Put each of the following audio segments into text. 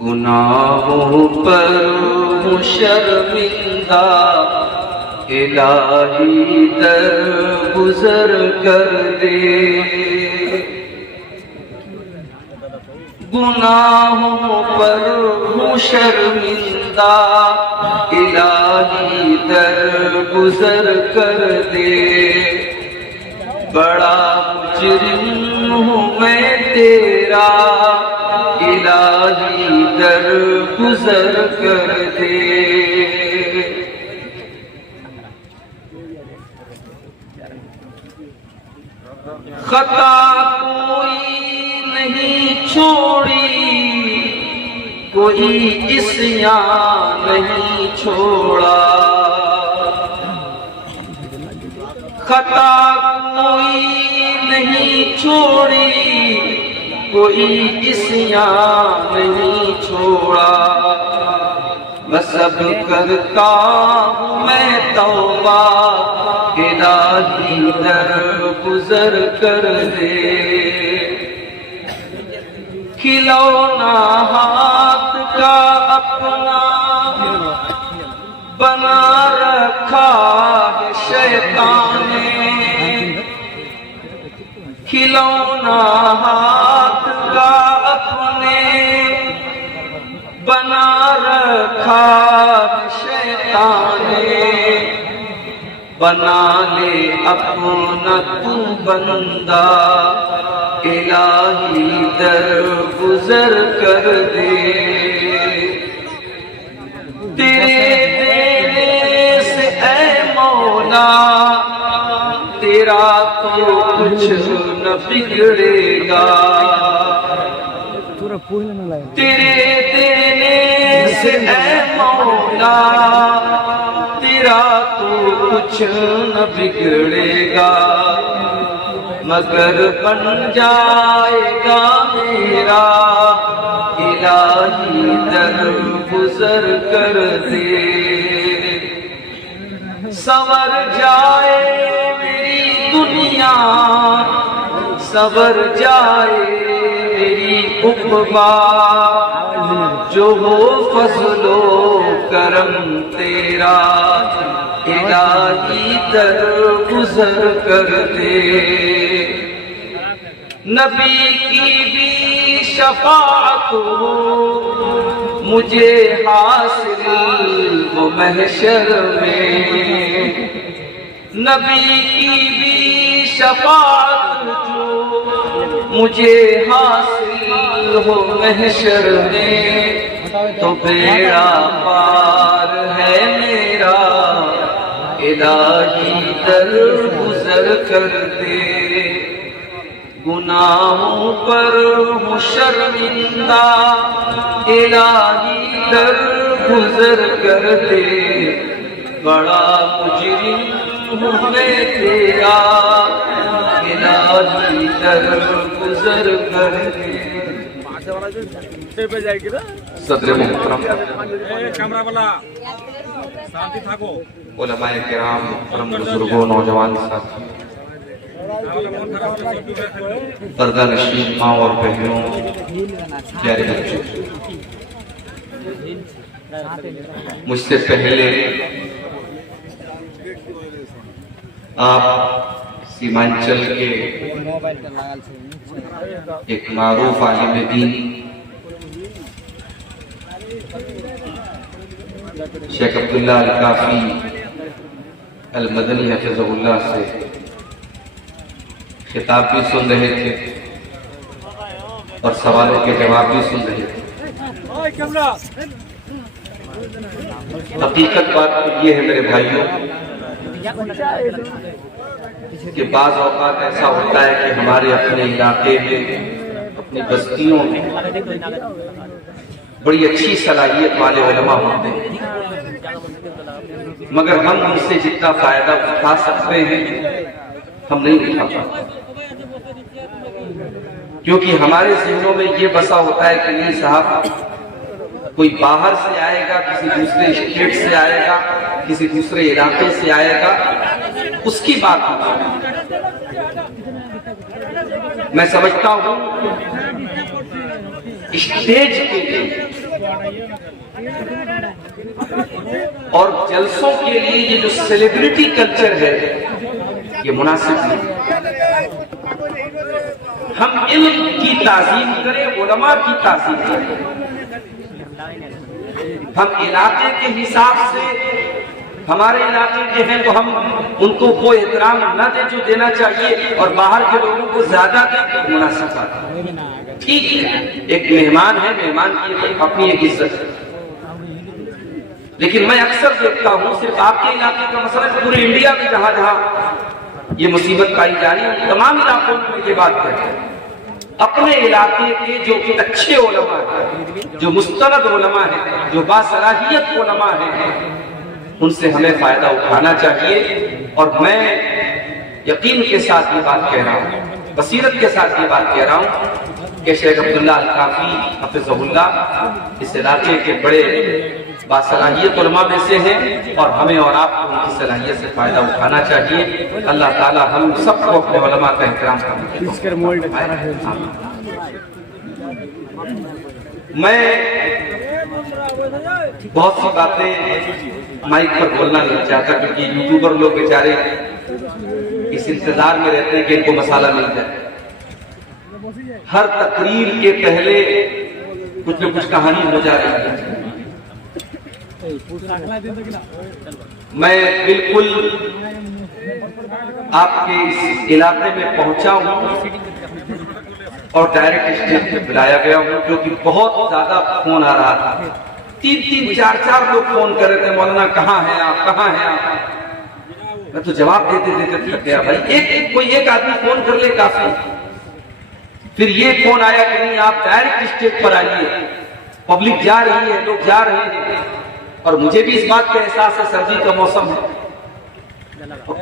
गुनाहों पर हूँ शर्मिंदा, इलाही दर गुजर कर दे। गुनाहों पर हूँ शर्मिंदा, इलाही दर गुजर कर दे। बड़ा मुजरिम हूँ मैं तेरा, इलाही दर गुजर कर दे। खता कोई नहीं छोड़ी, कोई इस्यान नहीं छोड़ा। खता कोई नहीं छोड़ी, कोई इस्यान नहीं छोड़ा। बस अब करता हूँ मैं तौबा, इलाही दर गुजर कर दे। खिलौना हाथ का अपना बना रखा है शैतान ने। खिलौना हाथ का अपने बना रखा है शैतान ने। बना ले अपना तू बंदा, इलाही दर गुजर कर दे। तेरे देने से ऐ मौला, तेरा तो कुछ न बिगड़ेगा। तेरे देने से ऐ मौला, तेरा तो कुछ न बिगड़ेगा। मगर बन जाएगा मेरा, इलाही दर गुजर कर दे। संवर जाए मेरी दुनिया, संवर जाए मेरी उक़बा। जो हो फज़लो करम तेरा, इलाही दर गुजर कर दे। नबी की भी शफाअत हो मुझे हासिल वो महशर में। नबी की भी शफाअत जो मुझे हासिल हो महशर में, तो बेड़ा पार है मेरा, इलाही दर गुजर कर दे। गुनाहों पर हूँ शर्मिंदा, इलाही दर गुजर कर दे। बड़ा मुजरिम हूँ मैं तेरा, इलाही दर गुजर कर दे। सदर मोहतरम उलमाए किराम, मोहतरम बुजुर्गों, नौजवान साथी, पर्दा नशीन माँ और बहनों, प्यारे बच्चों, मुझसे पहले आप सीमांचल के एक मारूफ आलिम दीन शेख अब्दुल्ला अल काफी अल मदनी हफिज़हुल्लाह से खिताब भी सुन रहे थे और सवालों के जवाब भी सुन रहे थे। हकीकत बात तो ये है मेरे भाइयों कि बाज़ औक़ात ऐसा होता है कि हमारे अपने इलाके में, अपनी बस्तियों में बड़ी अच्छी सलाहियत वाले उलमा होते हैं, मगर हम उनसे जितना फायदा उठा सकते हैं हम नहीं उठा पाते, क्योंकि हमारे ज़हनों में ये बसा होता है कि नहीं साहब, कोई बाहर से आएगा, किसी दूसरे स्टेट से आएगा, किसी दूसरे इलाके से आएगा, उसकी बात होगी। मैं समझता हूं स्टेज के लिए और जलसों के लिए ये जो सेलिब्रिटी कल्चर है ये मुनासिब नहीं। हम इल्म की ताज़ीम करें, उलमा की ताज़ीम करें। हम इलाके के हिसाब से, हमारे इलाके के हैं तो हम उनको वो एहतराम न दें जो देना चाहिए, और बाहर के लोगों को ज्यादा दें तो मुनासिब बात है। ठीक है, एक मेहमान है, मेहमान की अपनी एक इज्जत है। लेकिन मैं अक्सर देखता हूं, सिर्फ आपके इलाके का मसला है, पूरे इंडिया में जहां जहां ये मुसीबत पाई जा रही है तमाम इलाकों में ये बात कहते हैं, अपने इलाके के जो अच्छे उलमा हैं, जो मुस्तनद उलमा हैं, जो बासलाहियत उलमा हैं, उनसे हमें फायदा उठाना चाहिए। और मैं यकीन के साथ ये बात कह रहा हूँ, बसीरत के साथ ये बात कह रहा हूँ कि शेख अब्दुल्ला अल-काफी हफिज़हुल्लाह इस इलाके के बड़े बासलाहियत उलमा में से हैं, और हमें और आपको उनकी सलाहियत से फायदा उठाना चाहिए। अल्लाह ताला हम सबको अपने उलमा का एहतराम करने। मैं बहुत सी बातें माइक पर बोलना नहीं चाहता, क्योंकि यूट्यूबर लोग बेचारे इस इंतजार में रहते हैं कि इनको मसाला मिल जाए। हर तकरीर के पहले कुछ न कुछ कहानी हो जा रही है। मैं बिल्कुल आपके इस इलाके में पहुंचा हूं और डायरेक्ट स्टेज पे बुलाया गया हूं, क्योंकि बहुत ज्यादा फोन आ रहा था। 3-3, 4-4 लोग फोन कर रहे थे, मौलाना कहाँ हैं आप, कहाँ हैं आप। मैं तो जवाब देते देते थक गया। भाई कोई एक आदमी फोन कर ले काफी। फिर ये फोन आया कि नहीं आप डायरेक्ट स्टेज पर आइए, पब्लिक जा रही है, लोग जा रहे हैं। और मुझे भी इस बात का एहसास है, सर्दी का मौसम है।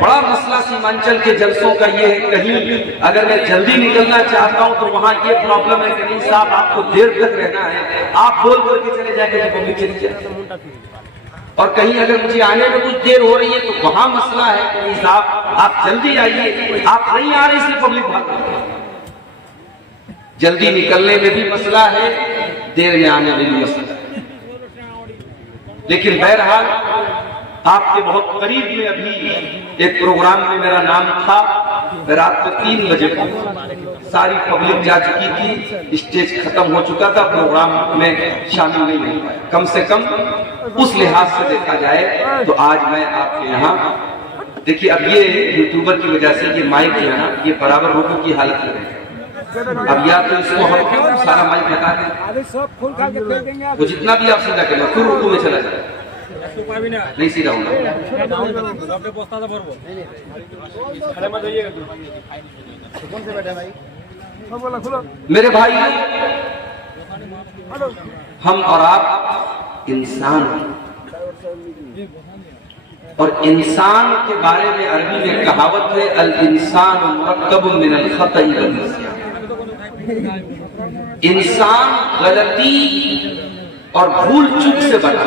बड़ा मसला सीमांचल के जलसों का ये है, कहीं अगर मैं जल्दी निकलना चाहता हूं तो वहां ये प्रॉब्लम है कि नहीं साहब आपको देर तक रहना है, आप बोल करके चले जाएंगे तो पब्लिक चली जाए। और कहीं अगर मुझे आने में कुछ देर हो रही है तो वहां मसला है कि नहीं साहब आप जल्दी आइए, आप नहीं आ रहे इसलिए पब्लिक भाग रही है। जल्दी निकलने में भी मसला है, देर में आने में भी मसला है। लेकिन बहरहाल आपके बहुत करीब में अभी एक प्रोग्राम में मेरा नाम था। मैं रात को 3 बजे सारी पब्लिक जा चुकी थी, स्टेज खत्म हो चुका था, प्रोग्राम में शामिल नहीं हो पाया। कम से कम उस लिहाज से देखा जाए तो आज मैं आपके यहाँ, देखिए अब ये यूट्यूबर की वजह से ये माइक है ना, ये बराबर रुकू की हालत में है। अब या तो इसको हम सारा माइक हटा दें, वो जितना भी आप सीधा करें फिर रुकू में चला जाए, नहीं सीधा होगा। मेरे भाई, हम और आप इंसान हैं, और इंसान के बारे में अरबी में कहावत है, अल इंसान मुरक्कब मिनल खतई वल निस्यान। इंसान गलती और भूल चूक से बना।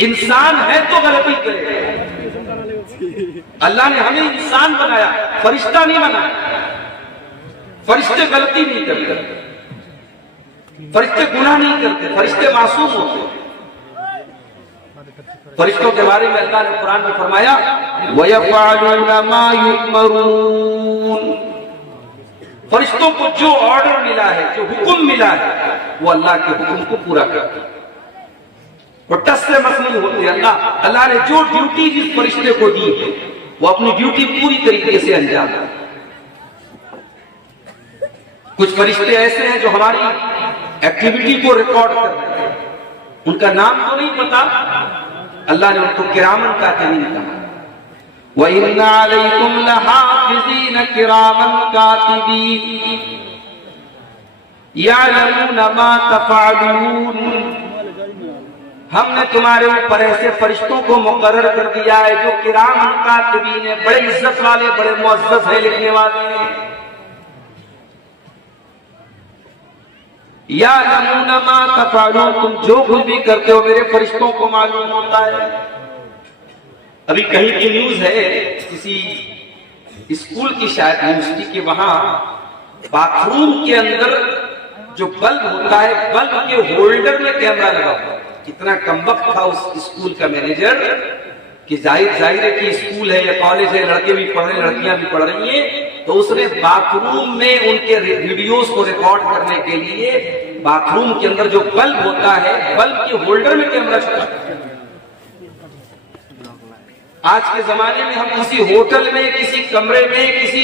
इंसान है तो गलती करेगा। अल्लाह ने हमें इंसान बनाया, फरिश्ता नहीं बनाया। फरिश्ते गलती नहीं करते, फरिश्ते गुनाह नहीं करते, फरिश्ते मासूम होते। फरिश्तों के बारे में अल्लाह ने कुरान में फरमाया, वयफ़अलूना मा युअमरून। फरिश्तों को जो ऑर्डर मिला है, जो हुक्म मिला है, वो अल्लाह के हुक्म को पूरा करते हैं। वो टस से मस नहीं होते। अल्लाह ने जो ड्यूटी जिस फरिश्ते को दी है वो अपनी ड्यूटी पूरी तरीके से अंजाम देते। कुछ फरिश्ते ऐसे हैं जो हमारी एक्टिविटी को रिकॉर्ड कर रहे हैं, उनका नाम तो नहीं पता, अल्लाह ने उनको किरामन कातिबीन कहा। व इन्ना अलैकुम लहाफिज़ीन किरामन कातिबीन यअलमूना मा तफ़अलून। हमने तुम्हारे ऊपर ऐसे फरिश्तों को मुकर्रर कर दिया है जो किरामन कातिबीन है, बड़े इज्जत वाले, बड़े मुअज़्ज़ज़ है, लिखने वाले हैं। यअलमूना मा तफ़अलून, तुम जो कुछ भी करते हो मेरे फरिश्तों को मालूम होता है। अभी कहीं की न्यूज है, किसी स्कूल की शायद यूनिवर्सिटी के वहां बाथरूम के अंदर जो बल्ब होता है, बल्ब के होल्डर में कैमरा लगा हुआ। कितना कमबख्त था उस स्कूल का मैनेजर कि जाहिर है कि स्कूल है या कॉलेज है, लड़के भी पढ़ रहे, लड़कियां भी पढ़ रही हैं, तो उसने बाथरूम में उनके वीडियोस को रिकॉर्ड करने के लिए बाथरूम के अंदर जो बल्ब होता है, बल्ब के होल्डर में कैमरा छुपा। आज के जमाने में हम किसी होटल में, किसी कमरे में, किसी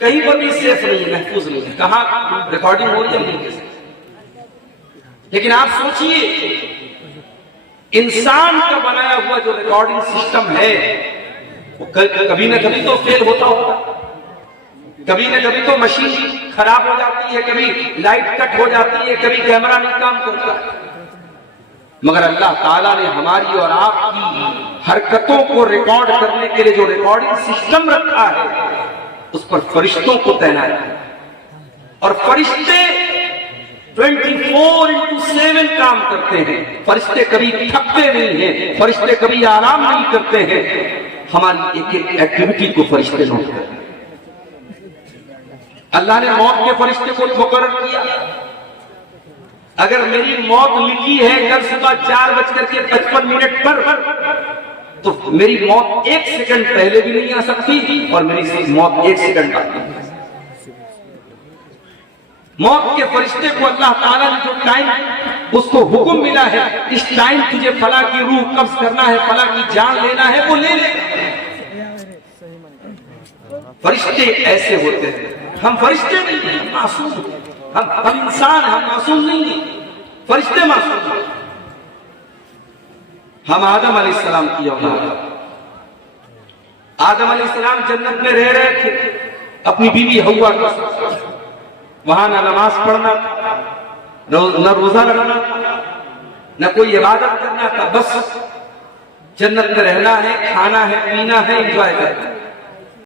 कहीं पर भी सेफ नहीं, महफूज नहीं है। कहां रिकॉर्डिंग हो रही है नहीं कैसे। लेकिन आप सोचिए, इंसान का बनाया हुआ जो रिकॉर्डिंग सिस्टम है वो कभी ना कभी तो फेल होता होगा, कभी ना कभी तो मशीन खराब हो जाती है, कभी लाइट कट हो जाती है, कभी कैमरा नहीं काम करता। मगर अल्लाह ताला ने हमारी और आपकी हरकतों को रिकॉर्ड करने के लिए जो रिकॉर्डिंग सिस्टम रखा है, उस पर फरिश्तों को तैनात किया। और फरिश्ते 24/7 काम करते हैं। फरिश्ते कभी थकते नहीं हैं, फरिश्ते कभी आराम नहीं करते हैं। हमारी एक एक एक्टिविटी को फरिश्ते नोट करते हैं। अल्लाह ने मौत के फरिश्ते को मुकर्रर किया। अगर मेरी मौत लिखी है कल सुबह 4:55 पर, तो मेरी मौत 1 सेकंड पहले भी नहीं आ सकती और मेरी मौत 1 सेकंड बाद। मौत के फरिश्ते को अल्लाह ताला ने जो टाइम उसको हुक्म मिला है, इस टाइम तुझे फला की रूह कब्ज करना है, फला की जान लेना है, वो ले ले। फरिश्ते ऐसे होते हैं। हम फरिश्ते नहीं हैं, हम मासूम, हम इंसान, हम मासूम नहीं हैं। फरिश्ते मासूम हैं। हम आदम अलैहिस्सलाम की औलाद। आदम अलैहिस्सलाम जन्नत में रह रहे थे अपनी बीवी हव्वा के साथ। वहां ना नमाज पढ़ना था, न रोजा रखना था, न कोई इबादत करना था। बस जन्नत में रहना है, खाना है, पीना है, एंजॉय करना है।